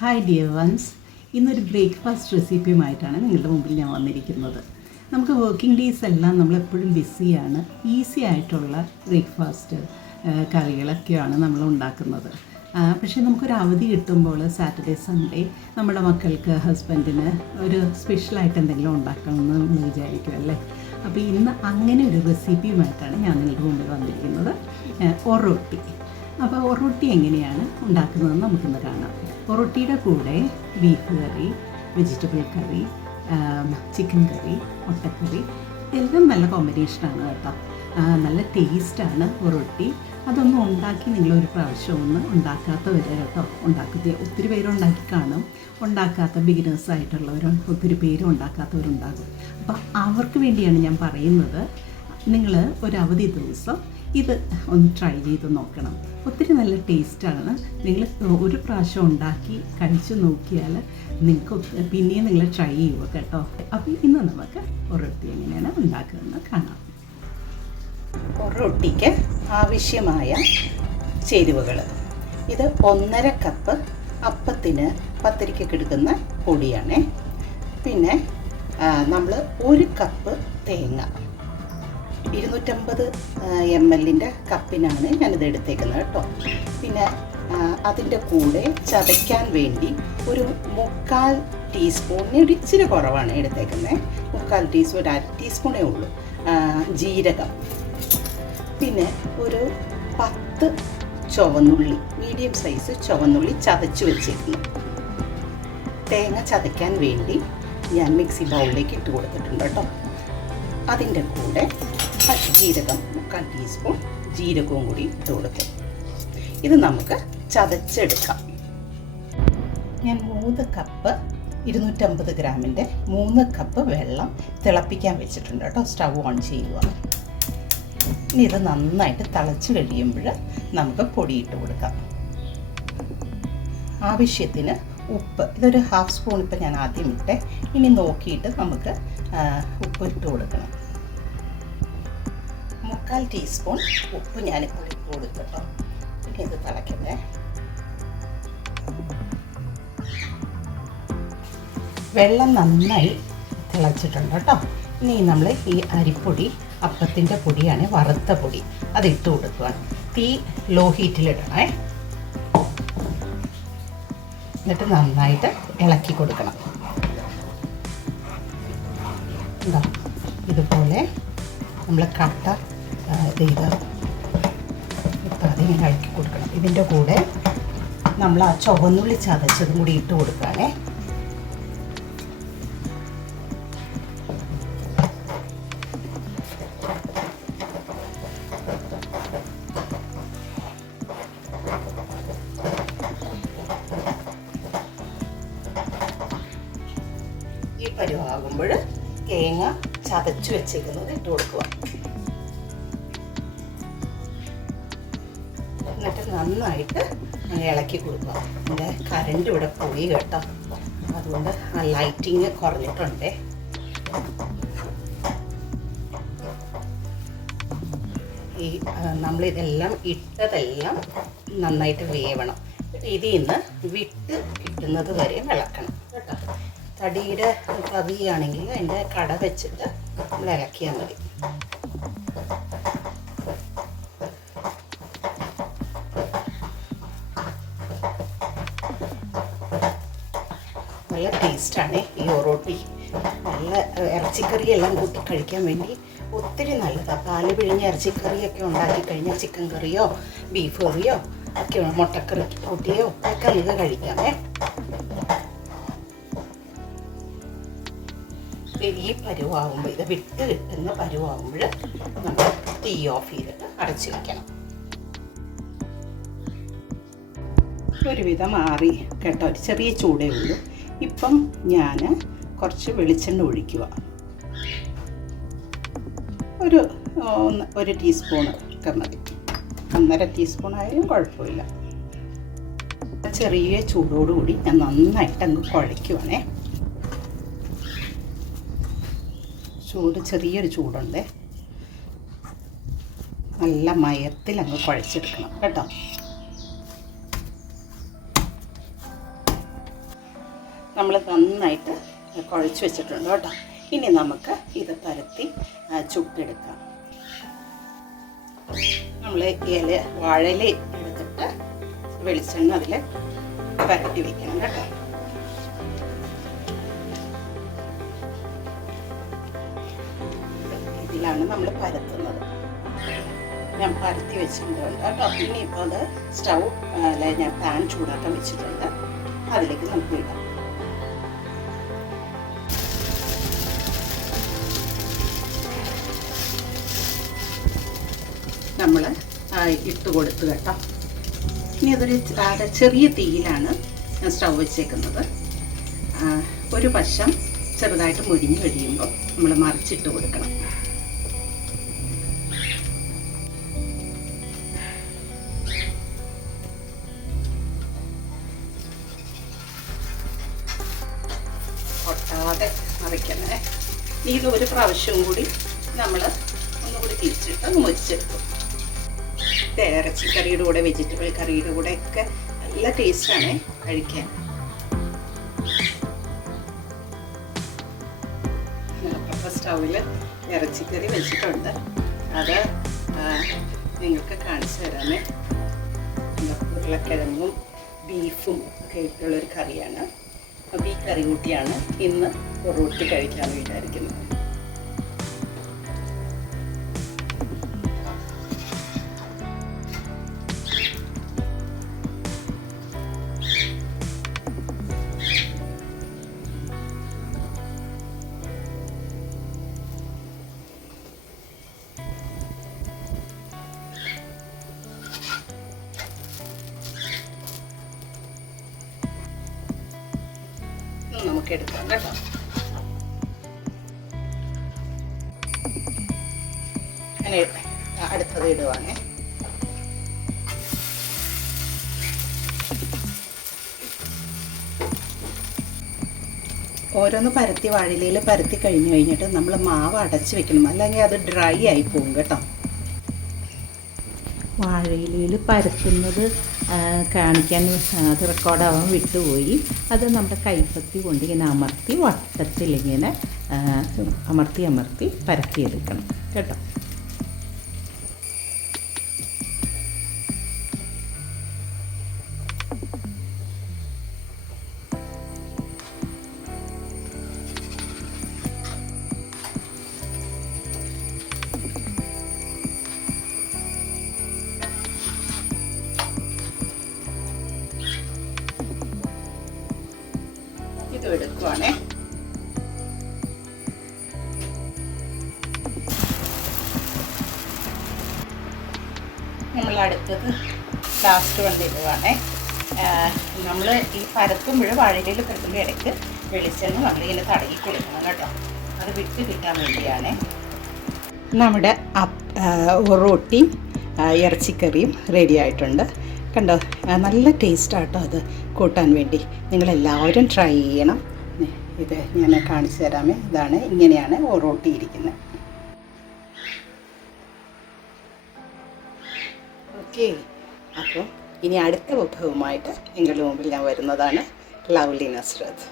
Hi dear ones, ഇന്നൊരു breakfast റെസിപ്പിയുമായിട്ടാണ് നിങ്ങളുടെ മുമ്പിൽ ഞാൻ വന്നിരിക്കുന്നത്. നമുക്ക് വർക്കിംഗ് ഡേയ്സ് എല്ലാം നമ്മളെപ്പോഴും ബിസിയാണ്. ഈസി ആയിട്ടുള്ള ബ്രേക്ക്ഫാസ്റ്റ് കറികളൊക്കെയാണ് നമ്മൾ ഉണ്ടാക്കുന്നത്. പക്ഷേ നമുക്കൊരു അവധി കിട്ടുമ്പോൾ സാറ്റർഡേ സൺഡേ നമ്മുടെ മക്കൾക്ക് ഹസ്ബൻഡിന് ഒരു സ്പെഷ്യലായിട്ട് എന്തെങ്കിലും ഉണ്ടാക്കണമെന്ന് നമ്മൾ വിചാരിക്കും അല്ലേ. അപ്പോൾ ഇന്ന് അങ്ങനെ ഒരു റെസിപ്പിയുമായിട്ടാണ് ഞാൻ നിങ്ങളുടെ മുമ്പിൽ വന്നിരിക്കുന്നത്, ഒറോട്ടി. അപ്പോൾ ഒറോട്ടി എങ്ങനെയാണ് ഉണ്ടാക്കുന്നതെന്ന് നമുക്കിന്ന് കാണാം. ഒറോട്ടിയുടെ കൂടെ ബീഫ് കറി, വെജിറ്റബിൾ കറി, ചിക്കൻ കറി, മുട്ടക്കറി എല്ലാം നല്ല കോമ്പിനേഷനാണ് കേട്ടോ. നല്ല ടേസ്റ്റാണ് ഒറോട്ടി. അതൊന്നും ഉണ്ടാക്കി നിങ്ങളൊരു പ്രാവശ്യം ഒന്ന് ഉണ്ടാക്കാത്തവർ കേട്ടോ, ഒത്തിരി പേരുണ്ടാക്കി കാണും. ഉണ്ടാക്കാത്ത ബിഗിനേഴ്സായിട്ടുള്ളവരും ഒത്തിരി പേരും ഉണ്ടാക്കാത്തവരുണ്ടാകും. അപ്പോൾ അവർക്ക് വേണ്ടിയാണ് ഞാൻ പറയുന്നത്, നിങ്ങൾ ഒരു അവധി ദിവസം ഇത് ഒന്ന് ട്രൈ ചെയ്ത് നോക്കണം. ഒത്തിരി നല്ല ടേസ്റ്റാണ്. നിങ്ങൾ ഒരു പ്രാവശ്യം ഉണ്ടാക്കി കഴിച്ചു നോക്കിയാൽ നിങ്ങൾക്ക് പിന്നെയും നിങ്ങൾ ട്രൈ ചെയ്യുക കേട്ടോ. അപ്പോൾ ഇന്ന് നമുക്ക് ഒറോട്ടി എങ്ങനെയാണ് ഉണ്ടാക്കുന്നതെന്ന് കാണാം. ഒറോട്ടിക്ക് ആവശ്യമായ ചേരുവകൾ: ഇത് 1.5 കപ്പ് അപ്പത്തിന് പത്തിരിക്കൊക്കെ എടുക്കുന്ന പൊടിയാണ്. പിന്നെ നമ്മൾ 1 കപ്പ് തേങ്ങ, 250 ml കപ്പിനാണ് ഞാനിത് എടുത്തേക്കുന്നത് കേട്ടോ. പിന്നെ അതിൻ്റെ കൂടെ ചതയ്ക്കാൻ വേണ്ടി ഒരു 3/4 ടീസ്പൂണിന് ഒരു ഇച്ചിരി കുറവാണ് എടുത്തേക്കുന്നത്. 3/4 ടീസ്പൂൺ, 1/2 ടീസ്പൂണേ ഉള്ളൂ ജീരകം. പിന്നെ ഒരു 10 ചുവന്നുള്ളി, മീഡിയം സൈസ് ചുവന്നുള്ളി ചതച്ച് വെച്ചിരുന്നു. തേങ്ങ ചതയ്ക്കാൻ വേണ്ടി ഞാൻ മിക്സി ബൗളിലേക്ക് ഇട്ട് കൊടുത്തിട്ടുണ്ട് കേട്ടോ. അതിൻ്റെ കൂടെ ജീരകം 3/4 ടീസ്പൂൺ ജീരകവും കൂടി ഇട്ട് കൊടുക്കും. ഇത് നമുക്ക് ചതച്ചെടുക്കാം. ഞാൻ 3 കപ്പ് 250 ഗ്രാമിൻ്റെ 3 കപ്പ് വെള്ളം തിളപ്പിക്കാൻ വെച്ചിട്ടുണ്ട് കേട്ടോ. സ്റ്റവ് ഓൺ ചെയ്യുക. ഇനി ഇത് നന്നായിട്ട് തിളച്ച് കഴിയുമ്പോൾ നമുക്ക് പൊടിയിട്ട് കൊടുക്കാം. ആവശ്യത്തിന് ഉപ്പ്, ഇതൊരു 1/2 സ്പൂൺ ഇപ്പം ഞാൻ ആദ്യം ഇട്ടേ. ഇനി നോക്കിയിട്ട് നമുക്ക് ഉപ്പ് ഇട്ട് കൊടുക്കണം. 3/4 ടീസ്പൂൺ ഉപ്പ് ഞാനിപ്പോൾ ഇട്ട് കൊടുക്കട്ടോ. പിന്നെ ഇത് തിളയ്ക്കട്ടെ. വെള്ളം നന്നായി തിളച്ചിട്ടുണ്ട് കേട്ടോ. ഇനി നമ്മൾ ഈ അരിപ്പൊടി, അപ്പത്തിൻ്റെ പൊടിയാണ്, വറുത്ത പൊടി, അതിട്ട് കൊടുക്കുകയാണ്. തീ ലോ ഹീറ്റിലിടണേ. എന്നിട്ട് നന്നായിട്ട് ഇളക്കി കൊടുക്കണം. എന്താ ഇതുപോലെ നമ്മൾ കട്ട അതിങ്ങനെ ഇളക്കി കൊടുക്കണം. ഇതിൻ്റെ കൂടെ നമ്മൾ ആ ചുവന്നുള്ളി ചതച്ചതും കൂടി ഇട്ട് കൊടുക്കുകയാണേ. ഈ പരുവാകുമ്പോൾ തേങ്ങ ചതച്ച് വെച്ചേക്കുന്നത് ഇട്ട് കൊടുക്കുക. എന്നിട്ട് നന്നായിട്ട് ഇളക്കി കൊടുക്കുക. എൻ്റെ കറണ്ട് ഇവിടെ പോയി കേട്ടോ, അതുകൊണ്ട് ആ ലൈറ്റിങ് കുറഞ്ഞിട്ടുണ്ട്. ഈ നമ്മളിതെല്ലാം ഇട്ടതെല്ലാം നന്നായിട്ട് വേവണം. ഇതിൽ നിന്ന് വിട്ട് കിട്ടുന്നത് വരെ ഇളക്കണം കേട്ടോ. തടിയുടെ തവിയാണെങ്കിൽ അതിൻ്റെ കട വെച്ചിട്ട് നമ്മൾ ഇളക്കിയാൽ മതി. നല്ല ടേസ്റ്റാണ് ഈ ഒറോട്ടി. നല്ല ഇറച്ചിക്കറിയെല്ലാം കൂട്ടി കഴിക്കാൻ വേണ്ടി ഒത്തിരി നല്ലതാണ്. പാല് പിഴിഞ്ഞ ഇറച്ചിക്കറിയൊക്കെ ഉണ്ടാക്കി കഴിഞ്ഞാൽ ചിക്കൻ കറിയോ ബീഫ് കറിയോ ഒക്കെ മുട്ടക്കറി കൂട്ടിയോ ഒക്കെ നമുക്ക് കഴിക്കാമേ. ഈ പരുവാകുമ്പോൾ, ഇത് വിട്ട് കിട്ടുന്ന പരുവാകുമ്പോൾ നമ്മൾ തീ ഓഫ് ചെയ്തിട്ട് അടച്ചു വയ്ക്കണം. ഒരുവിധം മാറി കേട്ടോ, ഒരു ചെറിയ ചൂടേ ഉള്ളൂ. ഇപ്പം ഞാൻ കുറച്ച് വെളിച്ചെണ്ണ ഒഴിക്കുക. ഒരു ടീസ്പൂൺ ഒക്കെ മതി. 1.5 ടീസ്പൂൺ ആയാലും കുഴപ്പമില്ല. ചെറിയ ചൂടോടുകൂടി ഞാൻ നന്നായിട്ട് അങ്ങ് കുഴയ്ക്കുവാണേ. ചെറിയൊരു ചൂടുണ്ട്. നല്ല മയത്തിൽ അങ്ങ് കുഴച്ചെടുക്കണം കേട്ടോ. നമ്മൾ നന്നായിട്ട് കുഴച്ച് വെച്ചിട്ടുണ്ട് കേട്ടോ. ഇനി നമുക്ക് ഇത് പരത്തി ചുട്ടെടുക്കാം. നമ്മൾ വാഴയില എടുത്തിട്ട് വെളിച്ചെണ്ണ അതിൽ പരത്തി വയ്ക്കണം കേട്ടോ. ഇതിലാണ് നമ്മൾ പരത്തുന്നത്. ഞാൻ പരത്തി വെച്ചിട്ടുണ്ട് കേട്ടോ. ഇനിയിപ്പോൾ അത് സ്റ്റൗ ഞാൻ പാൻ ചൂടാക്കാൻ വെച്ചിട്ടുണ്ട്, അതിലേക്ക് നമുക്ക് ഇടാം. നമ്മൾ ഇട്ട് കൊടുത്തു കേട്ടോ. ഇനി അതൊരു ചെറിയ തീയിലാണ് സ്റ്റൗ വെച്ചേക്കുന്നത്. ഒരു വശം ചെറുതായിട്ട് മുരിഞ്ഞ് കഴിയുമ്പോൾ നമ്മൾ മറിച്ചിട്ട് കൊടുക്കണം. ഒട്ടാതെ മറിക്കണേ. ഇത് ഒരു പ്രാവശ്യം കൂടി നമ്മൾ ഒന്നുകൂടി തിരിച്ചിട്ട് മുരിച്ചെടുക്കും. ഇറച്ചിക്കറിയുടെ കൂടെ, വെജിറ്റബിൾ കറിയുടെ കൂടെ ഒക്കെ നല്ല ടേസ്റ്റാണ് കഴിക്കാൻ. അപ്പോൾ സ്റ്റൗവിൽ ഇറച്ചിക്കറി വെച്ചിട്ടുണ്ട്. അത് നിങ്ങൾക്ക് കാണിച്ചു തരാമേ. ഉരുളക്കിഴങ്ങും ബീഫും ഒക്കെ ഇട്ടുള്ളൊരു കറിയാണ്. അപ്പോൾ ഈ കറി കൂട്ടിയാണ് ഇന്ന് റൊട്ടി കഴിക്കാമെന്ന് വിചാരിക്കുന്നത്. നമുക്ക് എടുക്കാം കേട്ടോ. അങ്ങനെ അടുത്തത് ഇടുവാണേ. ഓരോന്ന് പരത്തി വാഴയിലയിൽ പരത്തി കഴിഞ്ഞിട്ട് നമ്മൾ മാവ് അടച്ച് വെക്കണം, അല്ലെങ്കിൽ അത് ഡ്രൈ ആയി പോകും കേട്ടോ. വാഴയിലയിൽ പരത്തുന്നത് കാണിക്കാൻ അത് റെക്കോർഡാവാൻ വിട്ടുപോയി. അത് നമ്മുടെ കൈപ്പത്തി കൊണ്ട് ഇങ്ങനെ അമർത്തി വട്ടത്തിലിങ്ങനെ അമർത്തി പരത്തിയെടുക്കണം കേട്ടോ. ഇത് എടുക്കുവാണേ. നമ്മൾ അടുത്തത് ലാസ്റ്റ് കൊണ്ടിടുവാണേ. നമ്മൾ ഈ പരത്തുമ്പോൾ വാഴയിലയിൽ പരത്തുമ്പോൾ ഇടയ്ക്ക് വെളിച്ചെണ്ണ നമ്മളിങ്ങനെ തടയി കൊടുക്കണം കേട്ടോ. അത് വിട്ട് കിട്ടാൻ വേണ്ടിയാണേ. നമ്മുടെ റൊട്ടിയും ഇറച്ചിക്കറിയും റെഡി ആയിട്ടുണ്ട് കണ്ടോ. നല്ല ടേസ്റ്റാട്ടോ അത് കൂട്ടാൻ വേണ്ടി. നിങ്ങളെല്ലാവരും ട്രൈ ചെയ്യണം. ഇത് ഞാൻ കാണിച്ചു തരാമേ. ഇതാണ്, ഇങ്ങനെയാണ് റൊട്ടി ഇരിക്കുന്നത്. ഓക്കെ, അപ്പോൾ ഇനി അടുത്ത വിഭവമായിട്ട് നിങ്ങളുടെ മുമ്പിൽ ഞാൻ വരുന്നതാണ്. ലവ്ലി നസ്രത്ത്.